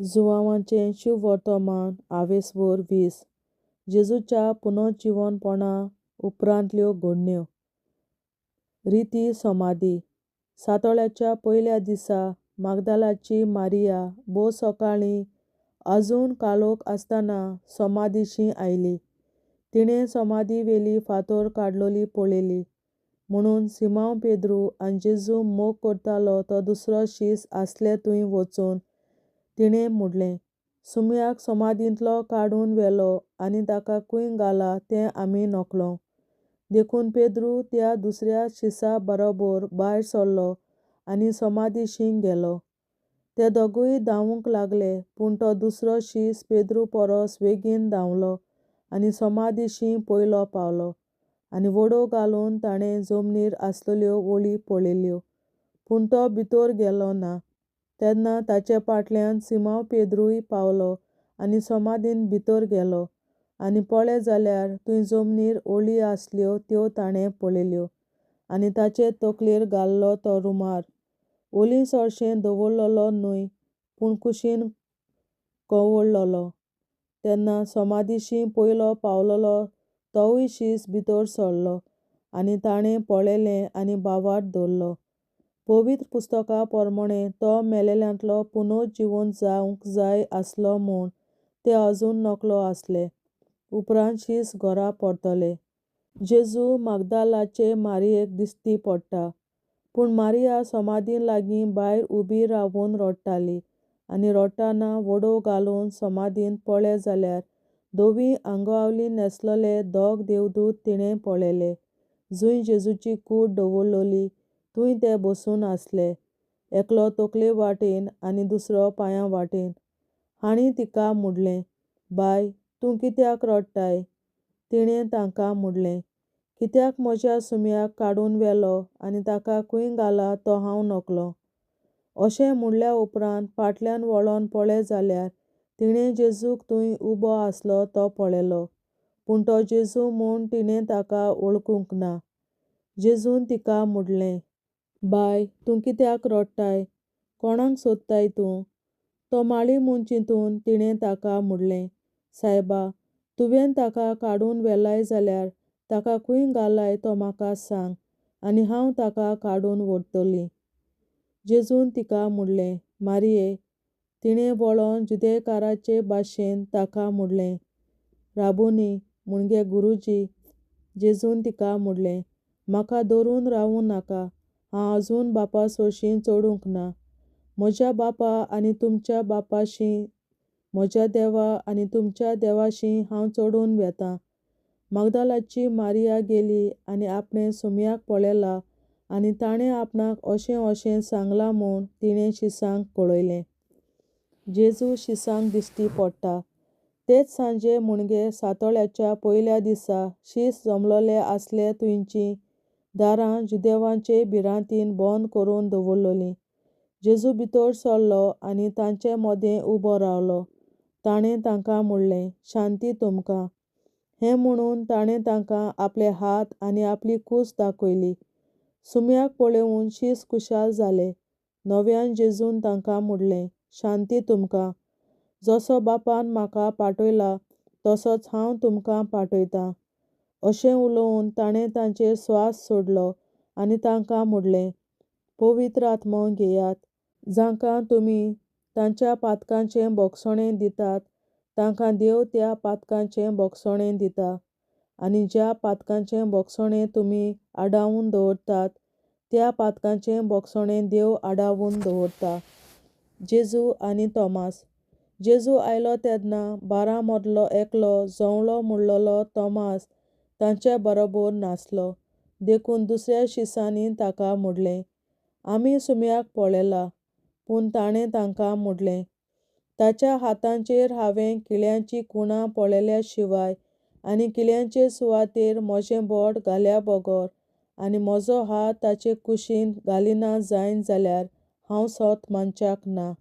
जुवांवाचें शुभ वर्तमान आवेसवर 20. जेजूच्या पुनर्जीवनपणा उपरांतल्यो घडण्यो. रिती समाधी. सातोळ्याच्या पयल्या दिसा मागदालाची मारिया भोव सकाळीं आजून काळोख आसतना समाधीशी आयली. तिणें समाधीवेली फातर काडलोली पळयली. म्हणून सिमांव पेद्रू आनी जेजू मोग करतालो तो दुसरो शीस आसले थंय वचून तिणें म्हणलें, सुमयाक समाधींतलो काडून व्हेलो आनी ताका खंय घाला तें आमी नकळो. देखून पेद्रू त्या दुसऱ्या शिसा बरोबर भायर सरलो आनी समाधीशी गेलो. ते दोगूय धांवूंक लागले, पूण तो दुसरो शीस पेद्रू परस बेगीन धांवलो आनी समाधीशी पयलो पावलो. आनी वडो घालून ताणें जमनीर आसलेल्यो वळी पळयल्यो, पूण तो भितर गेलो ना. तेन्ना ताचे फाटल्यान सिमांव पेद्रूय पावलो आनी समाधींत भितर गेलो. आनी पळय जाल्यार थंय जमनीर वळी आसल्यो त्यो ताणें पळयल्यो, आनी ताचे तकलेर घाल्लो तो रुमाल वळी चडशें दवरलेलो न्हय, पूण कुशीन कवळलोलो. तेन्ना समाधीशी पयलो पावलोलो तोवूय शीस भितर सरलो, आनी ताणें पळयलें आनी भावार्थ धरलो. पवित्र पुस्तका प्रमाणें तो मेलेल्यांतलो पुनर्जीवन जावंक जाय आसलो म्हूण ते अजून नकळो आसले. उपरांत शीस घरा परतले. जेजू मागदालाचे मारयेक दिश्टी पडटा. पूण मारिया समाधी लागीं भायर उबी रावन रडटाली. आनी रडटाना वडो घालून समाधींत पळय जाल्यार धवी आंगवळी न्हेसलेले दोग देवदूत तिणें पळयले. जंय जेजूची कूड दवरलोली थंय ते बसून आसले, एकलो तकले वाटेन आनी दुसरो पांयां वाटेन. हांणी तिका म्हणलें, बाय, तूं कित्याक रडटाय? तिणें तांकां म्हणलें, कित्याक म्हज्या सुमयाक काडून व्हेलो आनी ताका खंय घाला तो हांव नकळो. अशें म्हणल्या उपरांत फाटल्यान वळोन पळय जाल्यार तिणें जेजूक थंय उबो आसलो तो पळयलो, पूण तो जेजू म्हूण तिणें ताका वळखूंक ना. जेजून तिका म्हणलें, बाय, तूं कित्याक रडटाय? कोणाक सोदताय तूं? तो माळी म्हूण चिंतून तिणें ताका म्हणलें, सायबा, तुवें ताका काडून व्हेलाय जाल्यार ताका खंय घालाय तो म्हाका सांग आनी हांव ताका काडून व्हरतलीं. जेजून तिका म्हणलें, मारिये. तिणें वळोन जुदेकाराचे भाशेन ताका म्हणलें, राबुनी, म्हणजे गुरूजी. जेजून तिका म्हणलें, म्हाका धरून रावूं नाका, हांव अजून बापा सोशीं चडूंक ना. म्हज्या बापा आनी तुमच्या बापाशीं, म्हज्या देवा आनी तुमच्या देवाशीं हांव चडून वेतां. मागदालाची मारिया गेली आनी आपणे सुमयाक पळयलां आनी ताणें आपणाक अशें अशें सांगलां म्हूण तिणें शिसांक कळयलें. जेजू शिसांक दिश्टी पडटा. तेच सांजे म्हणजे सातोळ्याच्या पयल्या दिसा शीस जमलोले आसले थंयचीं दारां जुदेवांचे भिरांतीन बंद करून दवरलोलीं. जेजू भितर सरलो आनी तांचे मदें उबो रावलो. ताणें तांकां म्हणलें, शांती तुमकां. हें म्हणून ताणें तांकां आपले हात आनी आपली कूस दाखयली. सुमयाक पळोवन शीस कुशाल जालें. नव्यान जेजून तांकां म्हणलें, शांती तुमकां. जसो बापान म्हाका पाठयला तसोच हांव तुमकां पाठयतां. अशें उलोवन ताणें तांचेर स्वास सोडलो आनी तांकां म्हणलें, पवित्र आत्मो घेयात. जांकां तुमी तांच्या पातकांचें भोगसणें दितात तांकां देव त्या पातकांचें भोगसणें दिता. आनी ज्या पातकांचें भोगसणें तुमी आडावून दवरतात त्या पातकांचें भोगसणें देव आडावून दवरता. जेजू आनी तोमास. जेजू आयलो तेन्ना 12 मदलो एकलो जवळो म्हणलोलो तोमास तांचे बरोबर नासलो. देखून दुसऱ्या शिसांनी ताका म्हणलें, आमी सुमयाक पळयलां. पूण ताणें तांकां म्हणलें, ताच्या हातांचेर हांवें किळ्यांचीं कुणां पळयल्या शिवाय आनी किळ्यांचे सुवातेर म्हजें बोट घाल्या बगर आनी म्हजो हात ताचे कुशीन घालिना जायत जाल्यार हांव सोत मानच्याक ना.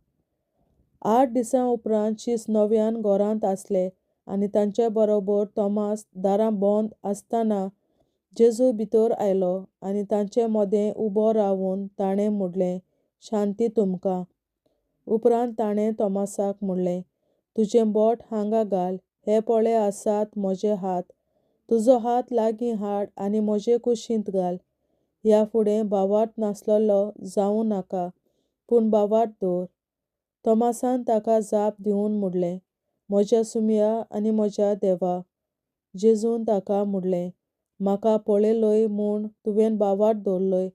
8 दिसां उपरांत शीस नव्यान घरांत आसले आनी तांचे बरोबर तोमास. दारां बंद आसतना जेजू भितर आयलो आनी तांचे मदें उबो रावन ताणें म्हणलें, शांती तुमकां. उपरांत ताणें तोमासाक म्हणलें, तुजें बोट हांगा घाल, हे पळय आसात म्हजे हात. तुजो हात लागीं हाड आनी म्हजे कुशींत घाल. ह्या फुडें बावार्थ नासलोलो जावूं नाका, पूण बावार्थ दवर. तोमासान ताका जाप दिवन म्हणलें, म्हज्या सुमया आनी म्हज्या देवा. जेजून ताका म्हणलें, म्हाका पळयलोय म्हूण तुवें बावार्थ दवरलोय.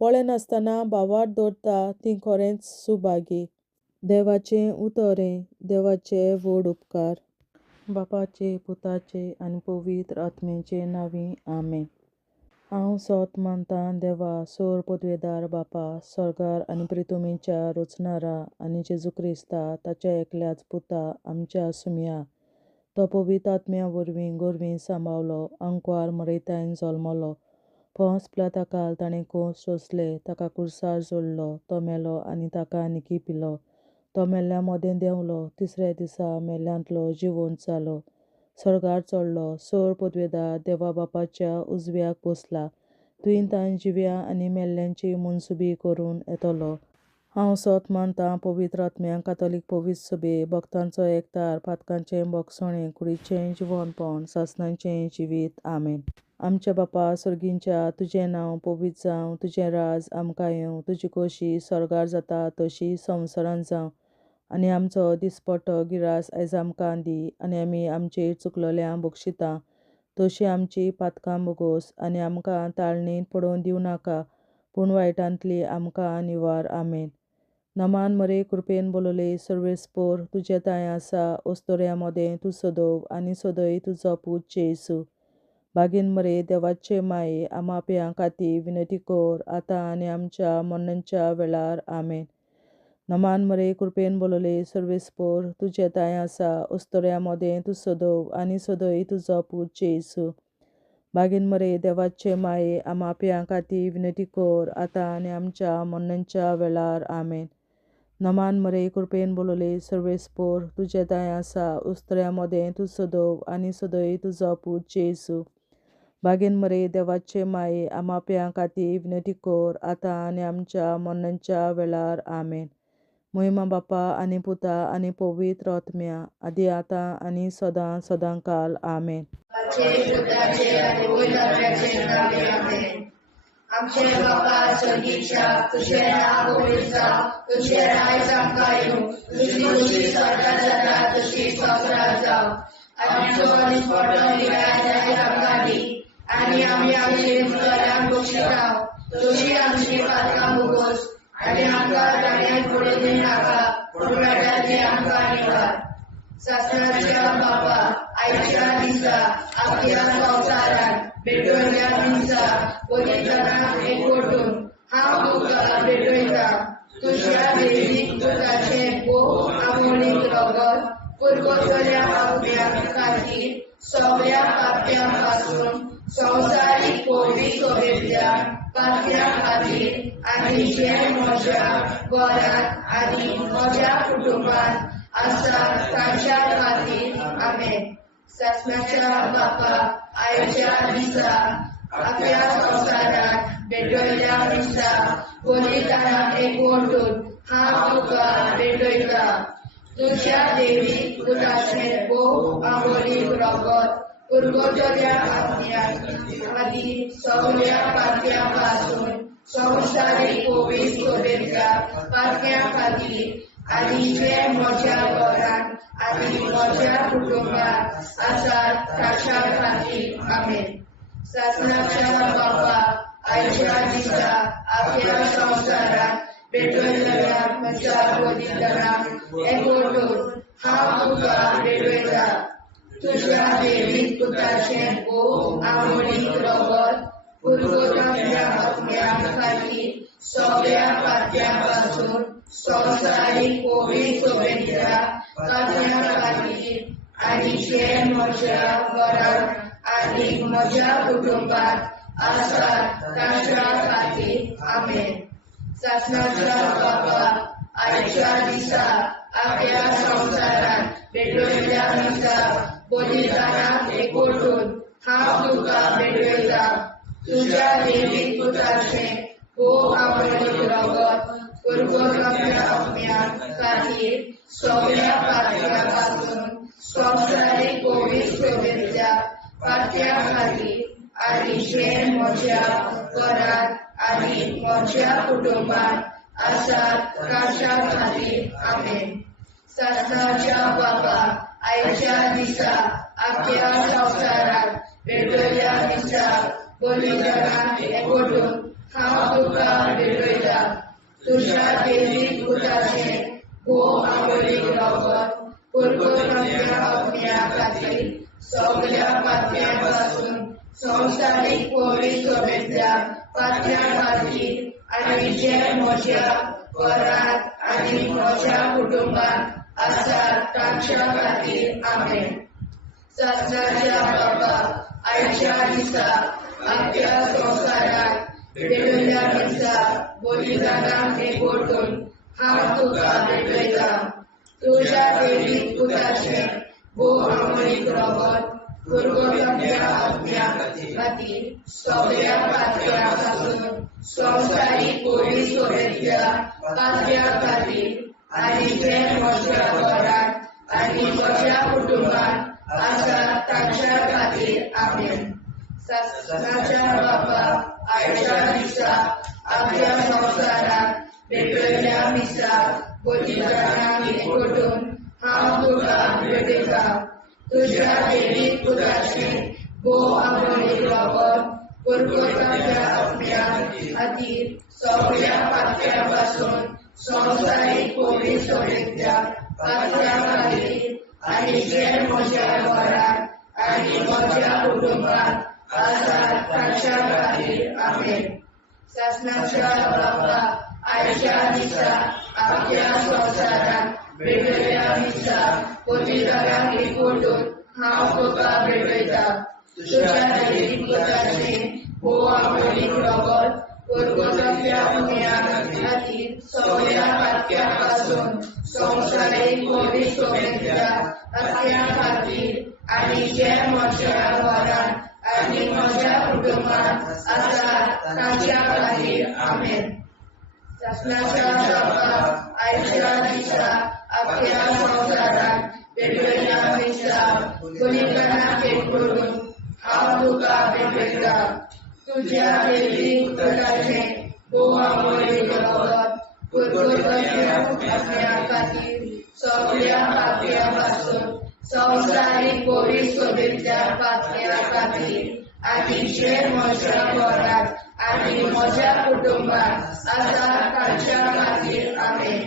पळयनासतना बावार्थ दवरता ती खरेंच सुभागी. देवाचें उतरें. देवाचे व्हड उपकार. बापाचे, पुताचे आनी पवित्र आत्म्याचे नांवीं आमेन. हांव सोत मानतां देवा, सोर पदवेदार बापा, स्वर्गार आनी पृथ्वीच्या रचणारा, आनी जेजू क्रिस्ता ताच्या एकल्याच पुता, आमच्या सुमया. तो पवित्र आत्म्या वरवीं गोरवीं सांबावलो, आंकवार मरयतायन जल्मलो. पोंस पिलाताकाल ताणें कोंस सोंसले, ताका कुर्सार जोडलो, तो मेलो आनी ताका निकी पिलो. तो मेल्ल्या मोदें देंवलो, तिसऱ्या दिसा मेल्ल्यांतलो जिवंत जालो. स्वर्गार चडलो, सोर पदवेदार देवा बापाच्या उजव्याक बसला. तुयेन ताण जिव्या आनी मेल्ल्यांची मनसुबी करून येतलो. हांव सोत मानतां पवित्र आत्म्यांक, कातोलीक पवित्र सभे, भक्तांचो एकठार, पातकांचें भोगसणें, कुडीचें जिवंतपण, सासणाचें जिवीत. आमेन. आमच्या बापा सुर्गींच्या, तुजें नांव पवित्र जावं, तुजें राज आमकां येवं, तुजी खोशी स्वर्गार जाता तशी संवसारांत जावं. आनी आमचो दिसपट्टो गिरास आयज आमकां दी, आनी आमी आमचेर चुकलोल्यांक बक्षिता तशी आमची पातकां बोगोस, आनी आमकां ताळणेंत पडोवन दिवं नाका, पूण वायटांतली आमकां निवार. आमेन. नमान मरे, कृपेन बोलले, सर्वेस्पोर, तुजे ताय आसा, ओस्तोऱ्या मोदें तूं सदोव, आनी सदय तुजो पूत जेसू. बागेन मरे, देवाचे माये, आमा पियां खातीर विनंती कर, आतां आनी आमच्या मरणाच्या वेळार. आमेन. नमान मरे, कृपेन बोलले, सर्वेस्पोर, तुजे ताय आसा, ओस्तोऱ्या मोदें तूं सदोव, आनी सदय तुजो पूत जेसू. बागेन मरे, देवाचे माये, आमा पियां खातीर विनंती कर, आतां आनी आमच्या मरणाच्या वेळार. आमेन. नमान मरे, कृपेन बोलले, सर्वेस्पोर, तुजे ताय आसा, ओस्तोऱ्या मोदें तूं सदोव, आनी सदय तुजो पूत जेसू. बागेन मरे, देवाचे माये, आमा पियां खातीर विनंती कर, आतां आनी आमच्या मरणाच्या वेळार. आमेन. महिमा बापा आनी पुता आनी पवित्र आत्म्या, आदी आतां आनी सदां सदांकाल. आमेन. आमचे बापा स्वर्गीच्या, तुझें नांव पवित्र जावं, तुझें राज आमकां येवं, तुजी खुशी स्वर्गार जाता तशी संवसारांत जावं. आमचो दिसपट्टो गिरास आयज आमकां दी, आनी आमी आमचेर चुकलोल्यांक बक्षिता तशी आमची पातकां बोगोस, आनी आमकां ताळ्यांत पडोवन दिवं नाका, पूण वायटांतली आमकां निवार. सासणाच्या बापा, आयच्या दिसा आपल्या संवसारांत भेटवयल्या दिसा पवित्रांक एकवटून हांव तुका भेटयता. तुज्या देवीक पुताचें भोव आमोणीक रगत पुरगोसल्या आत्म्या खातीर सगळ्या पाप्यां पासून संवसारीक पवित्र सभेंतल्या पाप्यां खातीर, आनी जे म्हज्या घरांत आनी म्हज्या कुटुंबांत आसा तांच्या खातीर. आमेन. सासणाच्या बापा, आयच्या दिसा आपल्या संवसारांत भेटवयल्या दिसा पवित्रांक एकवटून हांव तुका भेटयता. तुज्या देवीक पुताचें भोव आमोणीक रगत पुरगोसल्या आत्म्या खातीर सगळ्या पाप्यां पासून संवसारीक पवित्र सभेंतल्या पाप्यां खातीर, आनी जे म्हज्या घरांत आनी म्हज्या कुटुंबांत आसात तांच्या खातीर. आमेन. सासणाच्या बापा, आयच्या दिसा आपल्या संवसारांत भेटवयल्या म्हज्या पवित्रांक एकवटून हांव तुका भेटयता. तुज्या देवीक पुताचें भोव आमोणीक रगत पुरगोसल्या आत्म्या खातीर सगळ्या पाप्यां पासून संवसारीक पवित्र सभेंतल्या पाप्यां खातीर, आनी जे म्हज्या घरांत आनी म्हज्या कुटुंबांत आसात तांच्या खातीर. आमेन. सासणाच्या बापा, आयच्या दिसा आपल्या संवसारांत भेटवयल्या दिसा पवित्रांक एकवटून हांव तुका भेटयता. तुज्या देवीक पुताचें भोव आमोणीक रगत पुरगोरगम्या आत्म्या खातीर सगळ्या पातळ्यांपासून संवसारीक कोविड शोभेच्या पातळ्या खातीर आनी जे म्हज्या घरांत आनी म्हज्या कुटुंबात आसात तांच्या खातीर आमेन. सासणाच्या बाबा आयच्या दिसा आख्या संवसारात भेटयल्या दिसा बलिदानाक एकवटून हांव तुका भेटयता. तुज्या दैवीक पुताचें भोव आंबोलीक रगत पुरगोरगम्या आत्म्या खातीर सगळ्या पातळ्यांपासून संवसारीक कोविड शोभेच्या पातळ्या खातीर आनी जे म्हज्या घरांत आनी म्हज्या कुटुंबात आसात तांच्या खातीर आमेन. सासणाच्या बाबा आयच्या दिसा आख्या संवसारात भेटयल्या दिसा बलिदानाक एकवटून हांव तुका भेटयता. तुज्या दैवीक पुताचें भोव आंबोलीक रगत पुरगोरगम्या आत्म्या खातीर सगळ्या पातळ्यांपासून संवसारीक कोविड शोभेच्या पातळ्या खातीर आनी जे म्हज्या घरांत आनी म्हज्या कुटुंबात आसात तांच्या खातीर आमेन. सासणाच्या बाबा आयच्या दिसा आख्या संवसारात भेटयल्या दिसा बलिदानाक एकवटून हांव तुका भेटयता. तुज्या दैवीक पुताचें भोव आंबोलीक रगत पुरगोरगम्या आत्म्या खातीर सगळ्या पातळ्यांपासून संवसारीक कोविड शोभेच्या पातळ्या खातीर आनी जे म्हज्या घरांत आनी म्हज्या कुटुंबात आसात तांच्या खातीर आमेन. सासणाच्या बाबा आयच्या दिसा आख्या संवसारात भेटयल्या दिसा बलिदानाक एकवटून हांव तुका भेटयता. तुज्या दैवीक पुताचें भोव आंबोलीक रगत पुरगोरगम्या आत्म्या खातीर सगळ्या पातळ्यांपासून संवसारीक कोविड शोभेच्या पातळ्या खातीर आनी जे म्हज्या घरांत आनी म्हज्या कुटुंबात आसात तांच्या खातीर आमेन. सासणाच्या बाबा आयच्या दिसा आख्या संवसारात भेटयल्या दिसा बलिदानाक एकवटून हांव तुका भेटयता. तुज्या दैवीक पुताचें भोव आंबोलीक रगत पुरगोरगम्या आत्म्या खातीर सगळ्या पातळ्यांपासून संवसारीक कोविड शोभेच्या पातळ्या खातीर आनी जे म्हज्या घरांत आनी म्हज्या कुटुंबात आसात तांच्या खातीर आमेन.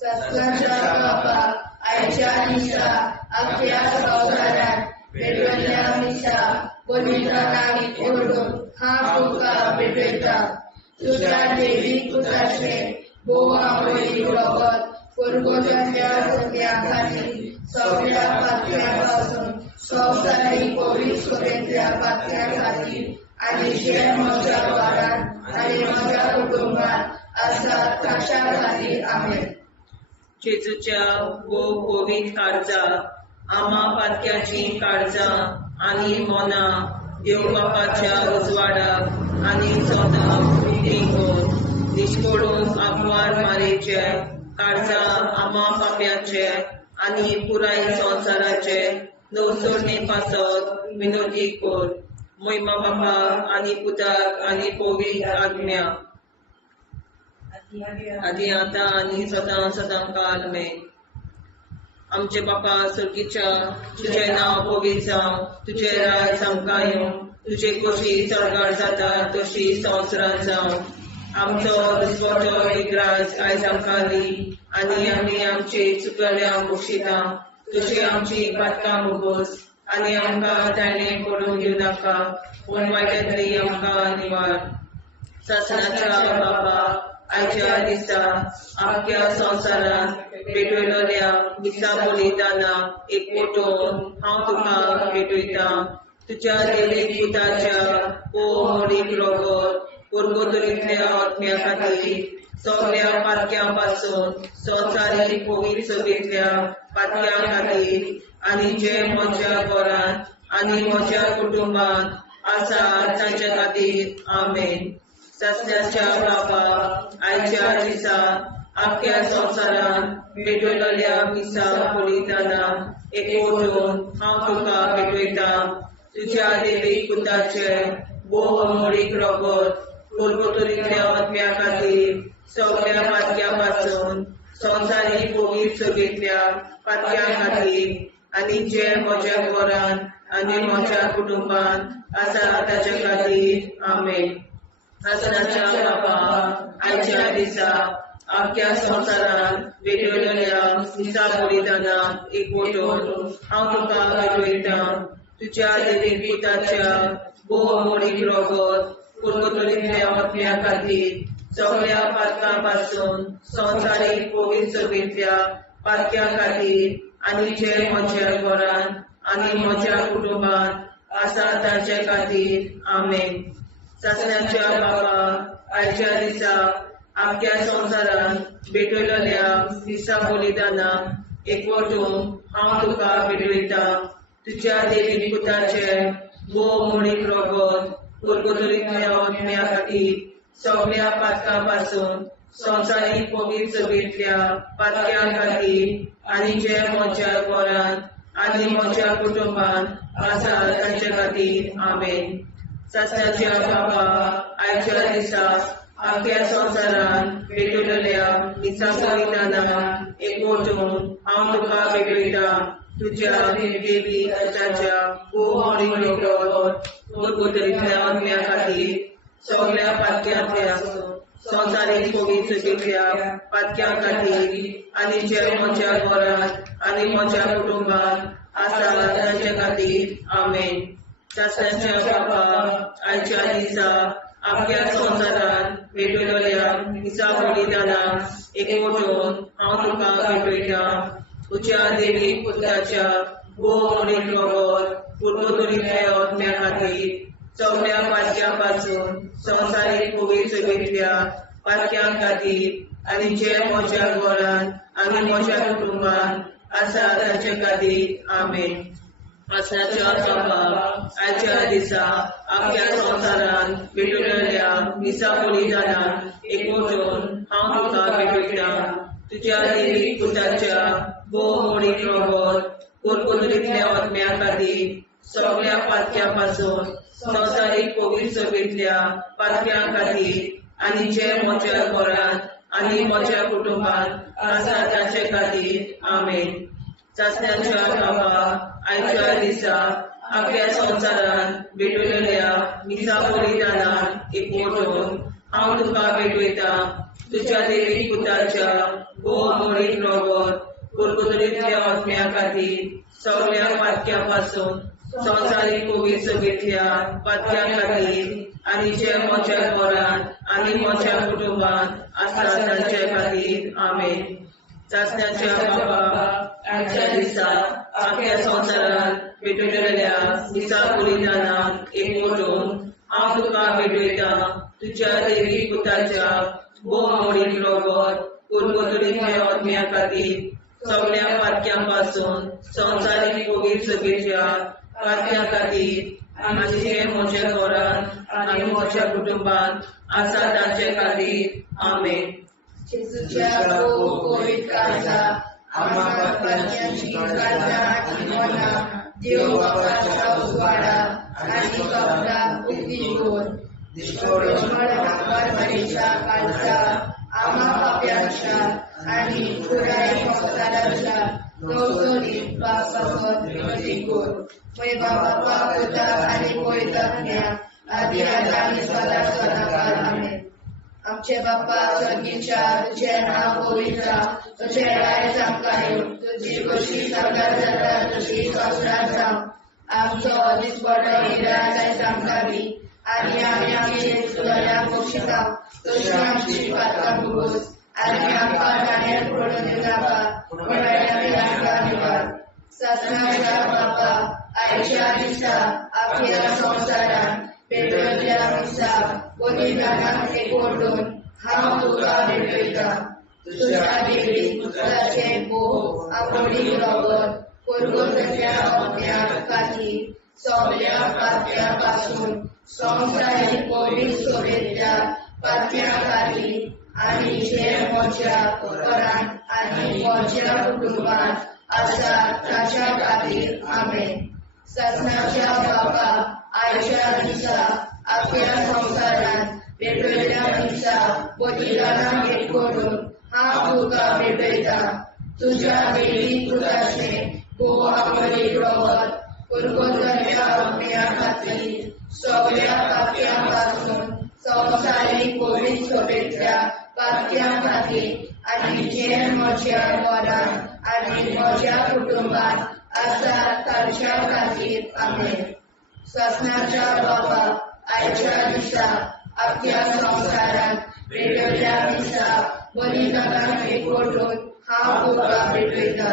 सासणाच्या बाबा आयच्या दिसा आख्या संवसारात भेटयल्या दिसा बलिदानाक एकवटून हांव तुका भेटयता. तुज्या दैवीक पुताचें भोव आंबोलीक रगत पुरगोरगम्या आत्म्या खातीर सगळ्या पातळ्यांपासून संवसारीक कोविड शोभेच्या पातळ्या खातीर आनी जे म्हज्या घरांत आनी म्हज्या कुटुंबात आसात तांच्या खातीर आमेन. जेजूच्या भोव कोविड काळजा आम्हा पातक्याची काळजा आनी मोना देव बापाच्या उजवाडाक आनी सोदाक देखून निश्कोडून आग्वार मारेचे काळजा आम्हा पाप्याचे आनी पुराय संवसाराचे नवसोडणे पासत विनोदी कोर. महिमा बापा आनी पुताक आनी पवित्र आत्म्या आदी आतां आनी सदां सदां काल आमेन. आमचे बापा सर्गीच्या तुझें नांव पवित्र जावं, तुजें राज आमकां येवं, तुजे कशी चडगाड जाता तशी संवसारांत जावं. आमचो दिसवटो विग्रास आयज आमकां दी आनी आमी आमचे चुकल्यांक बक्षिता. तुजी आमची पातकां मुगोस आनी आमकां दायणे पडूंक दिवं नाका, पूण वायटांतली आमकां निवार. सासणाच्या बाबा आयच्या दिसा आख्या संवसारांत भेटयलोल्या दिसा बलिदानाक एकवटून हांव तुका भेटयता. तुज्या दैवीक पुताच्या आंबोलीक रगत पुरगोरगम्या आत्म्या खातीर सगळ्या पातक्यां-पासून संवसारीक कोविड शोभेच्या पातक्या खातीर आनी जे म्हज्या घरांत आनी म्हज्या कुटुंबात आसात तांच्या खातीर आमेन. सस्त्याच्या बाबा आयच्या दिसा आख्या संवसारान भेटयलेल्या मिसा बलिदाना एकवटून हांव तुका भेटयता तुज्या देवीक पुताचे भोव अमोलीक रगत कोलगोतरींतल्या आत्म्या खातीर सगळ्या पातक्या पासून संवसारीक पवित्र सभेंतल्या पातक्या खातीर आनी जे म्हज्या घरान आनी म्हज्या कुटुंबान आसा ताचे खातीर आमेन. आसनाच्या बाबा आयच्या दिसा आख्या संवसारान भेटयलेल्या मिसा बलिदानाक एकवटून हांव तुका भेटयता तुज्या देवीक पुताच्या भोव अमोलीक रगत कोलगोतरींतल्या आत्म्या खातीर सगळ्या पातकां पासून संवसारीक पवित्र सभेंतल्या पातक्या खातीर आनी जे म्हज्या घरान आनी म्हज्या कुटुंबान आसा ताचे खातीर आमेन. सस्त्याच्या बाबा आयच्या दिसा आख्या संवसारान भेटयलेल्या मिसा बलिदानाक एकवटून हांव तुका भेटयता तुज्या देवीक पुताचे भोव अमोलीक रगत कोलगोतरींतल्या आत्म्या खातीर सगळ्या पातकां पासून संवसारीक पवित्र सभेंतल्या पातक्या खातीर आनी जे म्हज्या घरान आनी म्हज्या कुटुंबान आसा ताचे खातीर आमेन. सस्त्याच्या बाबा आयच्या दिसा आख्या संवसारान भेटयलेल्या मिसा बलिदानाक एकवटून हांव तुका भेटयता तुज्या देवीक पुताच्या भोव अमोलीक रगत कोलगोतरींतल्या आत्म्या खातीर सगळ्या पातक्यांतल्या संवसारीक पवित्र सभेंतल्या पातक्या खातीर आनी जे म्हज्या घरान आनी म्हज्या कुटुंबान आसा ताचे खातीर आमेन. सस्त्याच्या बाबा आयच्या दिसा आख्या संवसारान भेटयलेल्या मिसा बलिदानाक एकवटून हांव तुका भेटयता तुज्या देवीक पुताच्या भोव अमोलीक रगत कोलगोतरींतल्या आत्म्या खातीर सगळ्या पातक्या पासून संवसारीक पवित्र सभेंतल्या पातक्या खातीर आनी जे म्हज्या घरान आनी म्हज्या कुटुंबान आसा ताचे खातीर आमेन. आसनाच्या बाबा आयच्या दिसा आख्या संवसारान भेटयलेल्या मिसा बलिदानाक एकवटून हांव तुका भेटयता तुज्या देवीक पुताच्या भोव अमोलीक रगत कोलगोतरींतल्या आत्म्या खातीर सगळ्या पातक्या पासून संवसारीक पवित्र सभेंतल्या पातक्या खातीर आनी जे म्हज्या घरान आनी म्हज्या कुटुंबान आसा ताचे खातीर आमेन. सस्त्याच्या बाबा आयच्या दिसा आख्या संवसारान भेटयलेल्या मिसा बलिदानाक एकवटून हांव तुका भेटयता तुज्या देवीक पुताच्या भोव अमोलीक रगत कोलगोतरींतल्या आत्म्या खातीर सगळ्या पातक्या पासून संवसारीक पवित्र सभेंतल्या पातक्या खातीर आनी जे म्हज्या घरान आनी म्हज्या कुटुंबान आसा ताचे खातीर आमेन. सस्त्याच्या बाबा आयच्या दिसा आख्या संवसारान भेटयलेल्या मिसा बलिदानाक एकवटून हांव तुका भेटयता तुज्या देवीक पुताच्या भोव अमोलीक रगत कोलगोतरींतल्या आत्म्या खातीर सगळ्या पातक्यां पासून संवसारीक पवित्र सभेच्या पातक्या खातीर आनी जे म्हज्या घरान आनी म्हज्या कुटुंबान आसा ताचे खातीर आमेन. जेजूच्या पवित्र काळजा आम्हा पातक्यांची काळजा आनी मना देव बापाच्या उजवाडा आनी कपडा उक्ती कर परमेच्या काळजा आम्हा पाप्यांच्या आनी पुराय संवसाराच्या नवसरीत पापावर विनंती कर. मय बाबा पुता आनी पवित्रात्म्या आदी आनी सदा सदाकाळ आमेन. आमचे बाप्पा स्वर्गीच्या तुझे नाव पवित्र तुझे राय जावं तुझी कशी सगळ्यात जाता तशी संवसारात जावं. आमचो दिसपडो निराय आमकां दी आनी आमी आमचे चुकल्याक बक्षिता तशी आमची पातकां भोगोस आनी आमकां गाण्यार पडून नाका पण आमकां निवार. सस्त्याच्या बाप्पा आयच्या दिसा आख्या संवसारान भेटयलेल्या मिसा बलिदानाक एकवटून हांव तुका भेटयता तुज्या देवीक पुताचे भोव अमोलीक रगत कोलगोतरींतल्या आत्म्या खातीर सगळ्या पातक्यां पासून संवसारीक पवित्र सभेच्या पातल्या खातीर आनी जे म्हज्या घरांत आनी म्हज्या कुटुंबांत आसा ताच्या खातीर आमेन. ससनाच्या बाबा, आयच्या दिसा आपल्या संवसारांत वेगवेगळ्या दिसा बलिदानां भेट करून हांव तुका भेटयता. तुज्या देवी पुताचें आमोलीक रगत पुरगोतल्या अग्न्या खातीर सगळ्या पापयां पासून संवसारीक पवित्र सभेंतल्या पापयां खातीर आनी जे म्हज्या घरांत आनी म्हज्या कुटुंबांत आसा ताच्या खातीर आमेन. ससनाच्या बाबा, आयच्या दिसा आपल्या संवसारांत वेगवेगळ्या दिसा बलिदानां भेट करून हांव तुका भेटयता.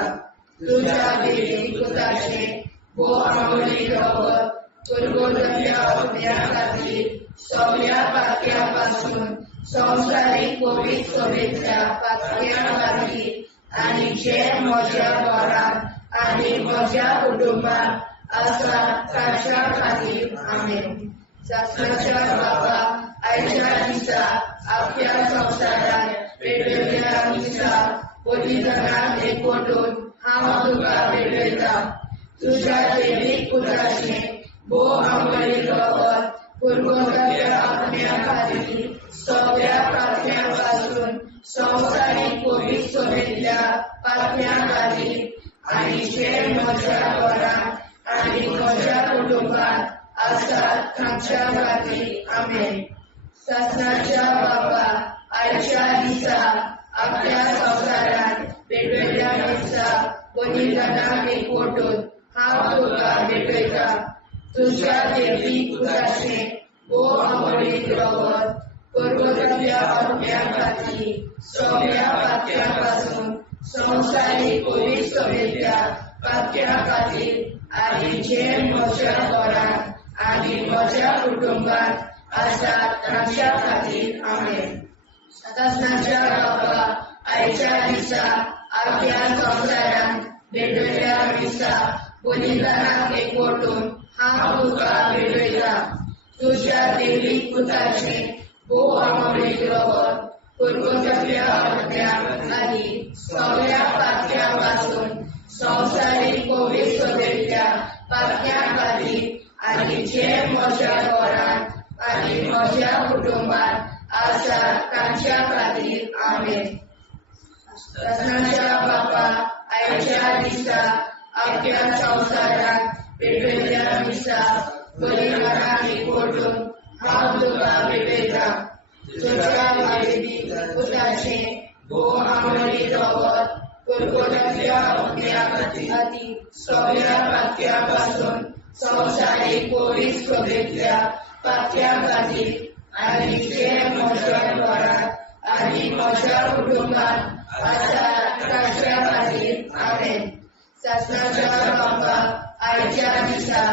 तुज्या देवी पुताचें आमोलीक रगत पुरगोतल्या अग्न्या खातीर सगळ्या पापयां पासून संवसारीक पवित्र सभेंतल्या पापयां खातीर आनी जे म्हज्या घरांत आनी म्हज्या कुटुंबांत आसा ताच्या खातीर आमेन. ससनाच्या बाबा, आयच्या दिसा आपल्या संवसारांत वेगवेगळ्या दिसा बलिदानां भेट करून हांव तुका भेटयता. तुज्या देवी पुताचें आमोलीक रगत पुरगोतल्या अग्न्या खातीर सगळ्या पापयां पासून संवसारीक पवित्र सभेंतल्या पापयां खातीर आनी जे म्हज्या घरांत आनी म्हज्या कुटुंबांत आसा ताच्या खातीर आमेन. ससनाच्या बाबा, आयच्या दिसा आपल्या संवसारांत वेगवेगळ्या दिसा बलिदानां भेट करून हांव तुका भेटयता. तुज्या देवी पुताचें आमोलीक रगत पुरगोतल्या अग्न्या खातीर सगळ्या पापयां पासून संवसारीक पवित्र सभेंतल्या पापयां खातीर आनी जे म्हज्या घरांत आनी म्हज्या कुटुंबांत आसा ताच्या खातीर आमेन. ससनाच्या बाबा, आयच्या दिसा आपल्या संवसारांत वेगवेगळ्या दिसा बलिदानां भेट करून हांव तुका भेटयता. तुज्या देवी पुताचें आमोलीक रगत पुरगोतल्या अग्न्या खातीर सगळ्या पापयां पासून संवसारीक पवित्र सभेंतल्या पापयां खातीर आनी जे म्हज्या घरांत आनी म्हज्या कुटुंबांत आसा ताच्या खातीर आमेन. ससनाच्या बाबा, आयच्या दिसा आपल्या संवसारांत वेगवेगळ्या दिसा बलिदानां भेट करून हांव तुका भेटयता. तुज्या देवी पुताचें आमोलीक रगत पुरगोतल्या अग्न्या खातीर सगळ्या पापयां पासून संवसारीक पवित्र सभेंतल्या पापयां खातीर आनी जे म्हज्या घरांत आनी म्हज्या कुटुंबांत आसा ताच्या खातीर आमेन. ससनाच्या बाबा, आयच्या दिसा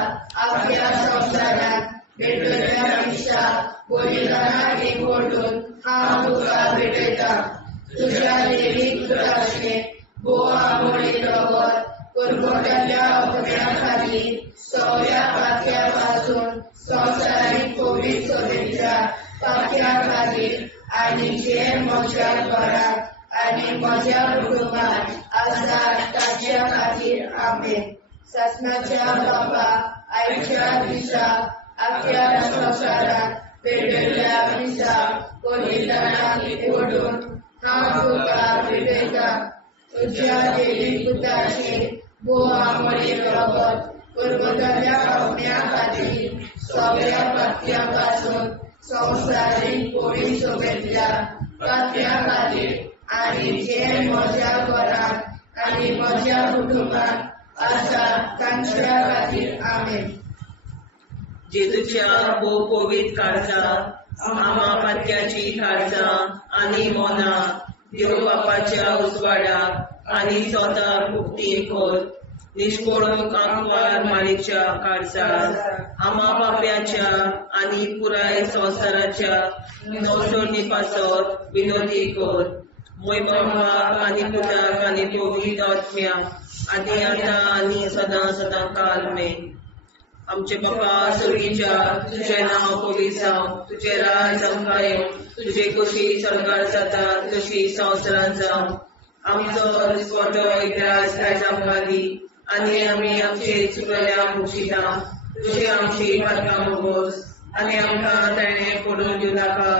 आपल्या संवसारांत वेगवेगळ्या दिसा बलिदानां भेट करून हांव तुका भेटयता. तुज्या देवी पुताचें आमोलीक रगत पुरगोतल्या अग्न्या खातीर सगळ्या पापयां पासून संवसारीक पवित्र सभेंतल्या पापयां खातीर आनी जे म्हज्या घरांत आनी म्हज्या कुटुंबांत आसा ताच्या खातीर आमेन. ससनाच्या बाबा, आयच्या दिसा आपल्या संवसारांत वेगवेगळ्या दिसा बलिदानां भेट करून हांव तुका भेटयता. तुज्या देवी पुताचें आमोलीक रगत पुरगोतल्या अग्न्या खातीर सगळ्या पापयां पासून संवसारीक पवित्र सभेंतल्या पापयां खातीर आनी जे म्हज्या घरांत आनी म्हज्या कुटुंबांत आसा ताच्या खातीर आमेन. जेजूच्या पवित्र काळजांत आमा पात्याची काळजां आनी मोना देव बापाच्या उजवाडाक आनी स्वता मुक्ती कर. निष्कळून आंकवार माळेच्या काळजांत आमा बाप्याच्या आनी पुराय संवसाराच्या संसर्णी पासत विनोदी कर. मोय बापाक आनी पुताक आनी पवित्र आत्म्याक आदी आतां आनी सदां सदां काल में. आमचे बापा स्वर्गीच्या तुझे नाव पवित्र जावं, तुझे राज आमकां येवं, तुझे कशी सरकार जाता तशी संवसारांत जावं. आमचो दिसवटो एकदांच आयज आमकां दी, आनी आमी आमचे चुकल्यांक बक्षिता. तुझे आमची पातकां भोगोस, आनी आमकां ताणें पडून दिवं नाका,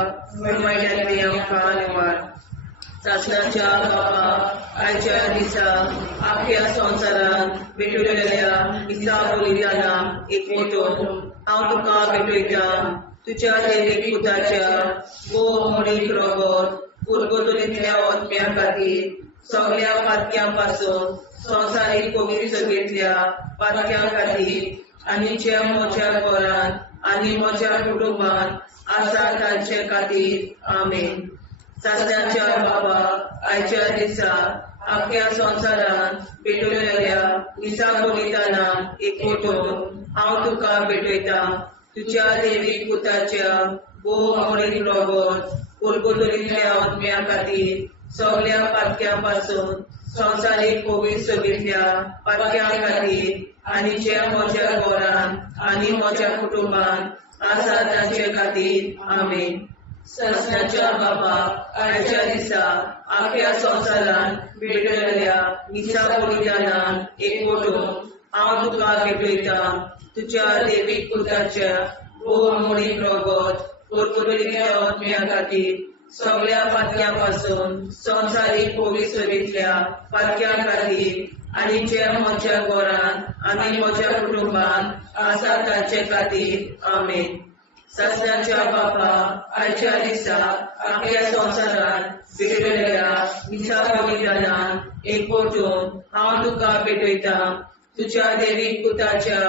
पण वायटांतली आमकां निवाड. सासणाच्या बापा आयच्या दिसा आख्या संवसारांत भेटलेल्या दिसा बलिदानां एकवटून हांव तुका भेटयता. तुज्या दैवीक पुताच्या मोडीक रगत उरगतुरींतल्या आत्म्या खातीर सगळ्या पातक्यां पासून संवसारीक पवित्रतेंतल्या पातक्यां खातीर आनी जे म्हज्या घरांत आनी म्हज्या कुटुंबांत आसा तांचे खातीर आमेन. सासण्याच्या बाबा आयच्या दिसा आख्या संवसारांत भेटलेल्या दिसा बलिदानां एकवटून हांव तुका भेटयता. तुज्या दैवीक पुताच्या मोडीक रगत उरगतुरींतल्या आत्म्या खातीर सगळ्या पातक्यां पासून संवसारीक पवित्रतेंतल्या पातक्यां खातीर आनी जे म्हज्या घरांत आनी म्हज्या कुटुंबांत आसा तांचे खातीर आमेन. सासण्याच्या बाबा आयच्या दिसा आख्या संवसारांत भेटलेल्या दिसा बलिदानां एकवटून हांव तुका भेटयता. तुज्या दैवीक पुताच्या मोडीक रगत उरगतुरींतल्या आत्म्या खातीर सगळ्या पातक्यां पासून संवसारीक पवित्रतेंतल्या पातक्यां खातीर आनी जे म्हज्या घरांत आनी म्हज्या कुटुंबांत आसा तांचे खातीर आमेन. सासण्याच्या बापा आयच्या दिसा आख्या संवसारांत भेटलेल्या दिसा बलिदानां एकवटून हांव तुका भेटयता. तुज्या दैवीक पुताच्या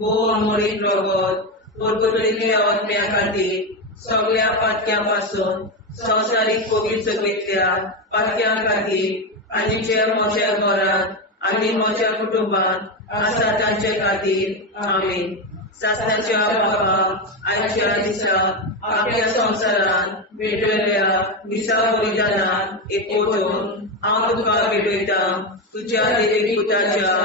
मोडीक रगत उरगतुरींतल्या आत्म्या खातीर सगळ्या पातक्यां पासून संवसारीक पवित्रतेंतल्या पातक्यां खातीर आनी जे म्हज्या घरांत आनी म्हज्या कुटुंबांत आसा तांचे खातीर आमेन. सासण्याच्या बाबा आयच्या दिसा आख्या संवसारांत भेटलेल्या दिसा बलिदानां एकवटून हांव तुका भेटयता. तुज्या दैवीक पुताच्या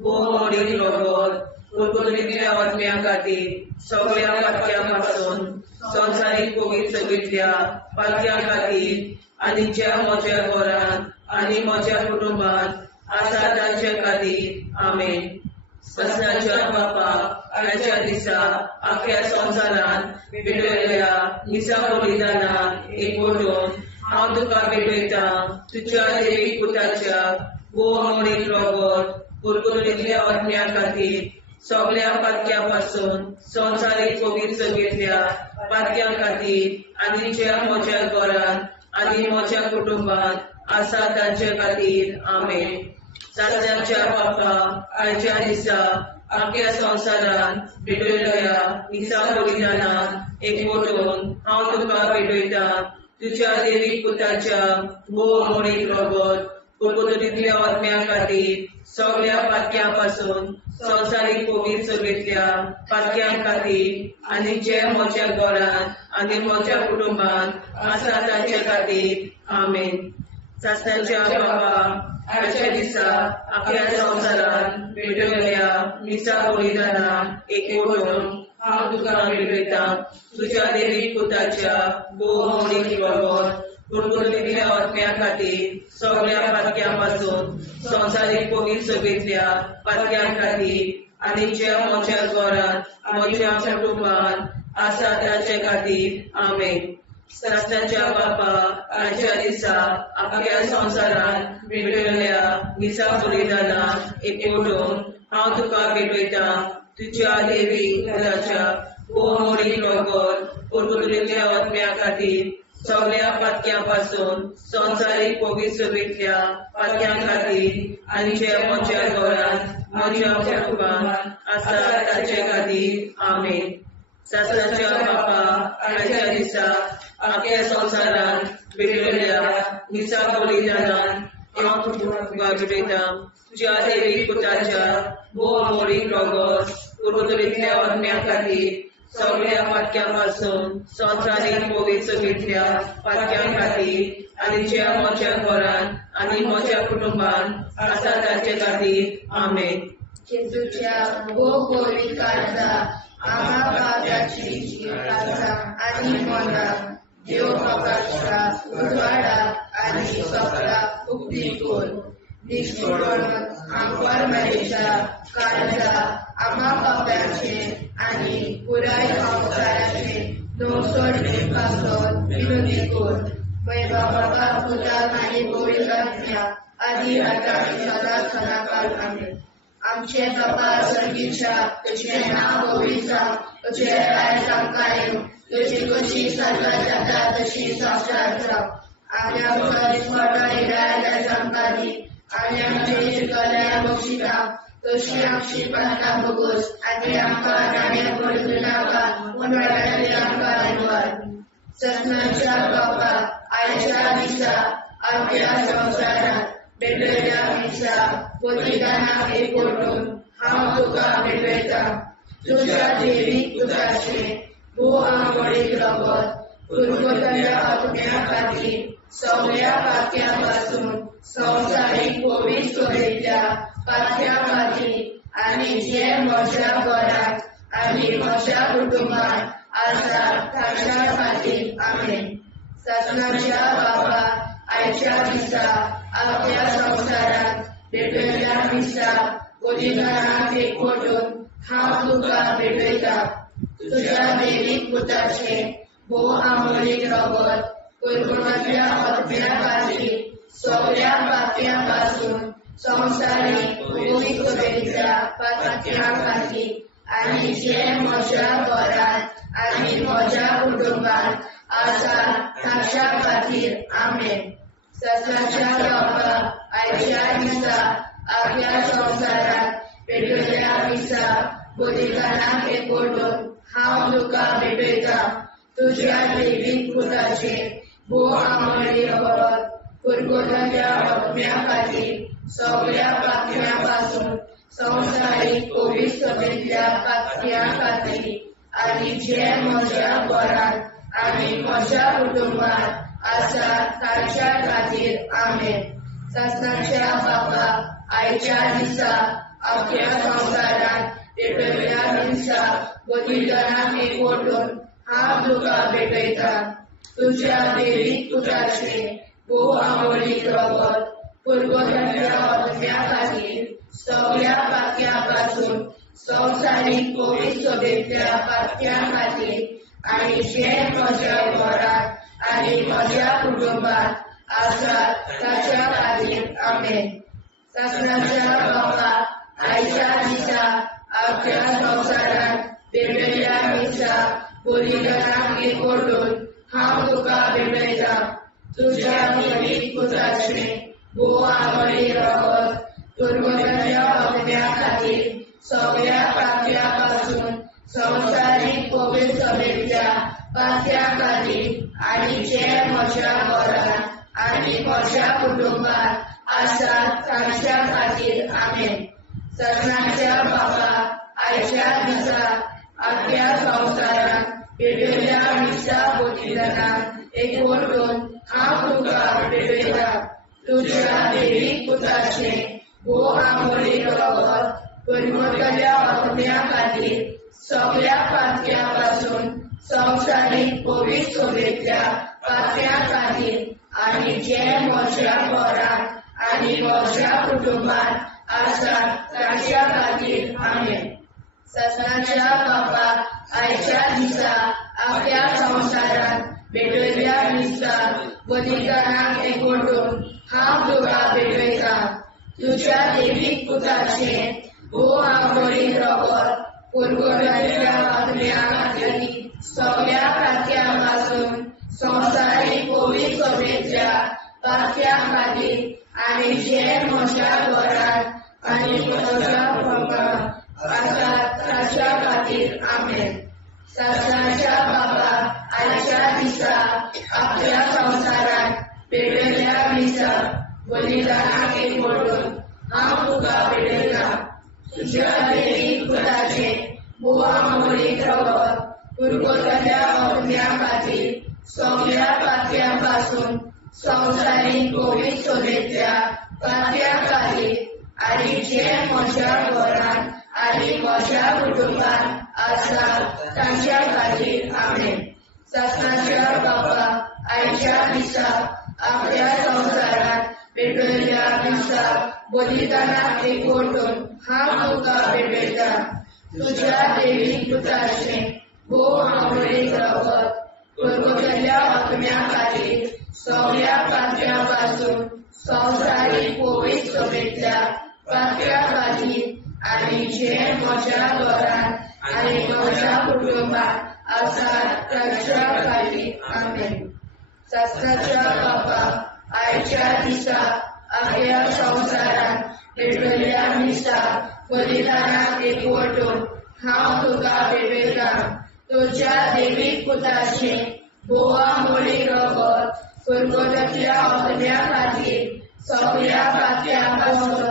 मोडीक रगत उरगतुरींतल्या आत्म्या खातीर सगळ्या पातक्यां पासून संवसारीक पवित्रतेंतल्या पातक्यां खातीर आनी जे म्हज्या घरांत आनी म्हज्या कुटुंबांत आसा तांचे खातीर आमेन. सासण्याच्या बापा आयच्या दिसा आख्या संवसारांत भेटलेल्या दिसा बलिदानां एकवटून हांव तुका भेटयता. तुज्या दैवीक पुताच्या मोडीक रगत उरगतुरींतल्या आत्म्या खातीर सगळ्या पातक्यां पासून संवसारीक पवित्रतेंतल्या पातक्यां खातीर आनी जे म्हज्या घरांत आनी म्हज्या कुटुंबांत आसा तांचे खातीर आमेन. सासण्याच्या बापा आयच्या दिसा आख्या संवसारांत भेटलेल्या दिसा बलिदानां एकवटून हांव तुका भेटयता. तुज्या दैवीक पुताच्या मोडीक रगत उरगतुरींतल्या आत्म्या खातीर सगळ्या पातक्यां पासून संवसारीक पवित्रतेंतल्या पातक्यां खातीर आनी जे म्हज्या घरांत आनी म्हज्या कुटुंबांत आसा तांचे खातीर आमेन. सासण्याच्या बाबा आयच्या दिसा आख्या संवसारांत भेटलेल्या दिसा बलिदानां एकवटून हांव तुका भेटयता. तुज्या दैवीक पुताच्या मोडीक रगत उरगतुरींतल्या आत्म्या खातीर सगळ्या पातक्यां पासून संवसारीक पवित्रतेंतल्या पातक्यां खातीर आनी जे म्हज्या घरांत म्हज्या कुटुंबांत आसा तांचे खातीर आमेन. सासण्याच्या बापा आयच्या दिसा आख्या संवसारांत भेटलेल्या दिसा बलिदानां एकवटून हांव तुका भेटयता. तुज्या दैवीक पुताच्या मोडीक रगत उरगतुरींतल्या आत्म्या खातीर सगळ्या पातक्यां पासून संवसारीक पवित्रतेंतल्या पातक्यां खातीर आनी जे म्हज्या घरांत म्हज्या कुटुंबांत आसा तांचे खातीर आमेन. सासण्याच्या बापा आयच्या दिसा आख्या संवसारांत भेटलेल्या दिसा बलिदानां हांव तुका भेटयता. तुज्या दैवीक पुताच्या मोडीक रगत उरगतुरींतल्या आत्म्या खातीर सगळ्या पातक्यां पासून संवसारीक पवित्रतेंतल्या पातक्यां खातीर आनी जे म्हज्या घरांत आनी म्हज्या कुटुंबांत आसा तांचे खातीर आमेन. जेजूच्या गोगोली काळजा आम्हा पाप्याची काळजा आणि मला देव बापाच्या उजवाडा आणि सपला उक्ती कोण निष्ठुरण आंकवार मरेच्या काळजा आम्हा पाप्याचे आणि पुराय संसाराचे नो सोडणे पासून विनोदी कोण बाबा तुझा आणि गोळी करण्या आधी आता सदा सदाकाळ आमेन. आमचे बाबा स्वर्गीच्या तुझे नाव गोविचा तुझे राय सांगाय तुझी कशी सर्व जाता तशी संसार जाव आणि आमच्या स्मरण रायला सांगाली आणि आमचे शिकल्या बक्षिता तशी आमची प्रार्थना बघूस आणि आमका नाण्या पडू नाका उन्हाळ्यातले आमका निवड. ससनाच्या बाबा आयच्या दिसा आमच्या संसारात भेटलेल्या दिसा बलिदाना एकवटून हांव तुका भेटयता. तुझ्या देवी तुझाचे भू आंबोळीक रगत पुरगोतल्या आत्म्या खातीर सगळ्या पाक्यापासून संवसारीक कोवीड सोडयल्या पाक्या खातीर आनी जे म्हज्या घरात आनी म्हज्या कुटुंबात आसा ताच्या खातीर आमेन. ससनाच्या बाबा आयच्या दिसा आपल्या संसारात भेटलेल्या दिसा बलिदानाक एकवटून हांव तुका भेटयता. तुझ्या देवीक पुताचे भोव आंबोळीक रगत कुरकुरातल्या आत्म्या खातीर सगळ्या पाप्यापासून संवसारीक कोवीड सोडयल्या पाक्या खातीर आनी जे म्हज्या घरात आनी म्हज्या कुटुंबात आसा ताच्या खातीर आमेन. ससनाच्या बाबा आयच्या दिसा आपल्या संसारात भेटलेल्या दिसा बलिदानाक एकवटून हांव तुका भेटयता. तुझ्या देवीक पुताचे भोव आंबोळी रगत कुरकुरातल्या आत्म्या खातीर सगळ्या पाप्यापासून संवसारीक कोवीड सोडयल्या पाक्या खातीर आनी जे म्हज्या घरात आनी म्हज्या कुटुंबात आसा ताच्या खातीर आमेन. ससनाच्या बाबा आयच्या दिसा आपल्या संसारात भेटलेल्या दिसा बलिदानाक एकवटून हांव तुका भेटयता. तुझ्या देवीक पुताचे भोव आंबोळीक रगत कुरकुरातल्या आत्म्या खातीर सगळ्या पाक्यापासून संवसारीक कोवीड सोडयल्या पाक्या खातीर आनी जे म्हज्या घरात आनी म्हज्या कुटुंबात आसा ताच्या खातीर आमेन. ससनाच्या बाबा आयच्या दिसा आपल्या संसारात भेटलेल्या दिसा बलिदानाक एकवटून हांव तुका भेटयता. तुझ्या देवीक पुताचे भोव आंबोळी रगत कुरकुरातल्या आत्म्या खातीर सगळ्या पाप्यापासून संवसारीक कोवीड सोडयल्या पाक्या खातीर आनी जे म्हज्या घरात आनी म्हज्या कुटुंबात आसा ताच्या खातीर आमेन. ससनाच्या बाबा आयच्या दिसा आपल्या संसारात भेटलेल्या दिसा बलिदानाक एकवटून हांव तुका भेटयता. तुझ्या देवीक पुताचे भोव आंबोळी रगत कुरकुरातल्या आत्म्या खातीर सगळ्या पाक्यापासून संवसारीक कोवीड सोडयल्या पाक्या खातीर आनी जे म्हज्या घरात आनी म्हज्या कुटुंबात आसा ताच्या खातीर आमेन. ससनाच्या बाबा आयच्या दिसा आपल्या संसारात भेटलेल्या दिसा बलिदानाक एकवटून हांव तुका भेटयता. तुझ्या देवीक पुताचे भोव आंबोळी रगत कुरकुरातल्या आत्म्या खातीर सगळ्या पाक्यापासून संवसारीक कोवीड सोडयल्या पाक्या खातीर आनी जे म्हज्या घरात आनी म्हज्या कुटुंबात आसा ताच्या खातीर आमेन. ससनाच्या बाबा आयच्या दिसा आपल्या संसारात भेटलेल्या दिसा बलिदानाक एकवटून हांव तुका भेटयता. तुझ्या देवीक पुताचे भोव आंबोळी रगत कुरकुरातल्या आत्म्या खातीर सगळ्या पाक्यापासून संवसारीक कोवीड सोडयल्या पाक्या खातीर आनी जे म्हज्या घरान आनी म्हज्या कुटुंबान आसा तांच्या खातीर आमेन. सत्नाच्या बाबा आयच्या दिसा आपल्या संवसारात पेटयल्ल्या दिसा बलिदानाक एकवटून हांव तुका पेटयता. तुज्या देवीक पुताचें भोव आंबोळीक रगत परगटलेल्या आत्म्या खातीर सगळ्या पात्र्या पासून संवसारीक पवित्र सभेंतल्या पात्र्या खातीर आनी जे म्हज्या घरान आनी म्हज्या कुटुंबान आसा तांच्या खातीर आमेन. सत्नाच्या बाबा आयच्या दिसा आपल्या संवसारान पेटयल्ल्या दिसा बलिदानाक एकवटून हांव तुका पेटयता. तुज्या देवीक पुताचें भोव आंबोळीक रगत परगटलेल्या आत्म्या खातीर सगळ्या पात्र्या पासून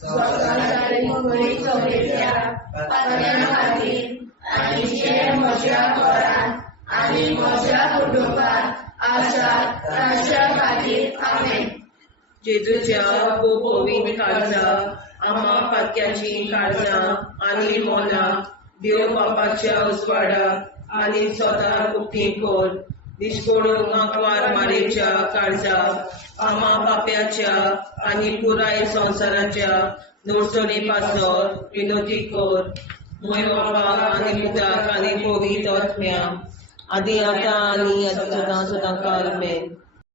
संवसारीक पवित्र सभेंतल्या पात्र्या खातीर आनी जे म्हज्या घरान आनी म्हज्या कुटुंबान आसा तांच्या खातीर आमेन. जेजूच्या पवित्र काळजा आम्हा पातक्याची काळजां आनी मोलां देव बापाच्या उजवाडाक आनी सदां उक्ती कोर. दिसपडून आंकवार मारेच्या काळजा आम्हा पाप्याच्या आनी पुराय संवसाराच्या नोडसणी पासर विनोदी कोर. मोय बापाक आनी पुताक आनी पवित्र आत्म्या आदी आतां आनी सदां सदां काल आमेन.